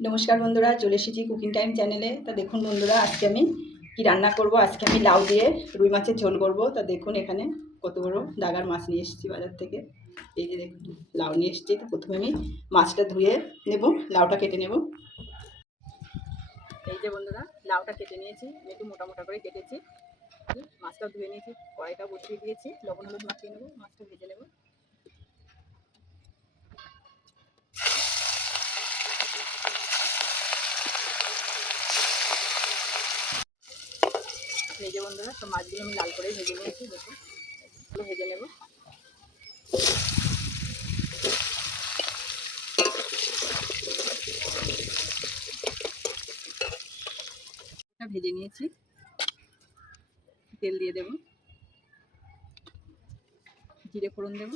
নমস্কার বন্ধুরা, চলে এসেছি কুকিং টাইম চ্যানেলে। তা দেখুন বন্ধুরা, আজকে আমি কি রান্না করব। আজকে আমি লাউ দিয়ে রুই মাছের ঝোল করব। তা দেখুন এখানে কত বড় ডাগার মাছ নিয়ে এসেছি বাজার থেকে। এই যে দেখুন লাউ নিয়ে এসেছি। তো প্রথমে আমি মাছটা ধুয়ে নেব, লাউটা কেটে নেব। এই যে বন্ধুরা, লাউটা কেটে নিয়েছি, একটু মোটা মোটা করে কেটেছি। মাছটা ধুয়ে নিয়েছি, কড়াইটা বসিয়ে দিয়েছি, লবণ হলুদ মাখিয়ে নেব, মাছটা ভেজে নেব। এই যে বন্ধুরা, সব মাছগুলো আমি লাল করে ভেজে নিয়েছি। দেখুন ভেজে নেব। ভেজে নিয়েছি, তেল দিয়ে দেব, জিরে ফোড়ন দেব।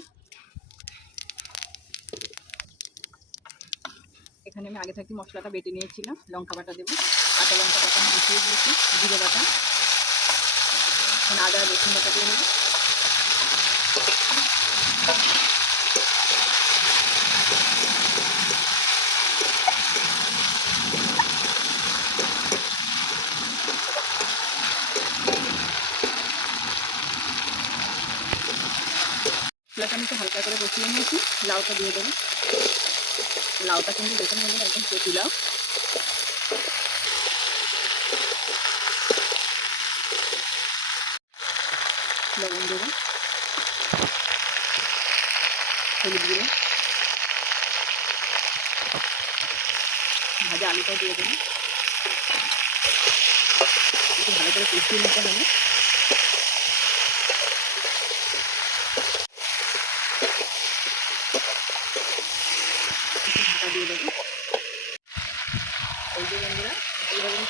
এখানে আমি আগে থাকি মশলাটা বেটে নিয়েছিলাম। লঙ্কা বাটা দেবো, কাঁচা লঙ্কা বাটা মিশিয়ে দিয়েছি, জিরে বাটা, আদা রসুন বাটা দিয়ে দেবো। মশলাটা আমি একটু হালকা করে কষিয়ে নিয়েছি, লাউটা দিয়ে দেবো। লাউটা কিন্তু দেখুন একদম কচি লাউ। লবণ দেবো, হলুদ গুঁড়ো, ভাজা আলুটাও দিয়ে দেবো। একটু ভালো করে কষিয়ে নিতে হবে। ঢাকা দিয়ে দেবো। এই যে বন্ধুরা, এইভাবে আমি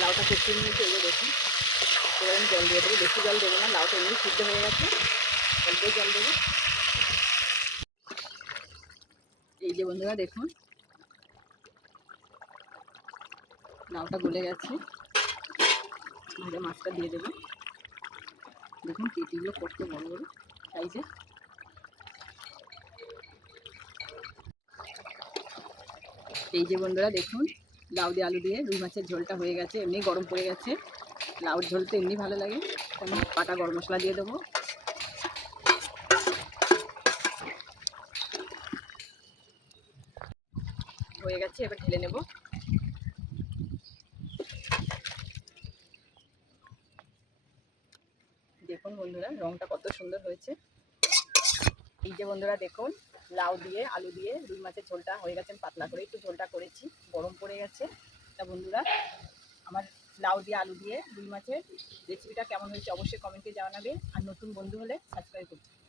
লাউটা কষিয়ে নিয়েছি। এই যে দেখুন, এবার আমি জল দিয়ে দেবো। বেশি জল দেবো না, লাউটা এমনি সিদ্ধ হয়ে গেছে, অল্পই জল দেবো। এই যে বন্ধুরা দেখুন, লাউটা গলে গেছে। ভাজা মাছটা দিয়ে দেবো। দেখুন পেটিগুলো কত বড় বড় সাইজে। এই যে বন্ধুরা দেখুন, লাউ দিয়ে আলু দিয়ে রুই মাছের ঝোলটা হয়ে গেছে। এমনি গরম পড়ে গেছে, লাউর ঝোল তো এমনি ভালো লাগে। আমি পাটা গরম মশলা দিয়ে দেবো। হয়ে গেছে, এবার ঢেলে নেব। দেখুন বন্ধুরা, রংটা কত সুন্দর হয়েছে। এই যে বন্ধুরা দেখুন, লাউ দিয়ে আলু দিয়ে রুই মাছের ঝোলটা হয়ে গেছে। পাতলা করে একটু ঝোলটা করেছি, গরম পড়ে গেছে। তা বন্ধুরা, আমার লাউ দিয়ে আলু দিয়ে রুই মাছের রেসিপিটা কেমন হয়েছে অবশ্যই কমেন্টে জানাবে। আর নতুন বন্ধু হলে সাবস্ক্রাইব করবে।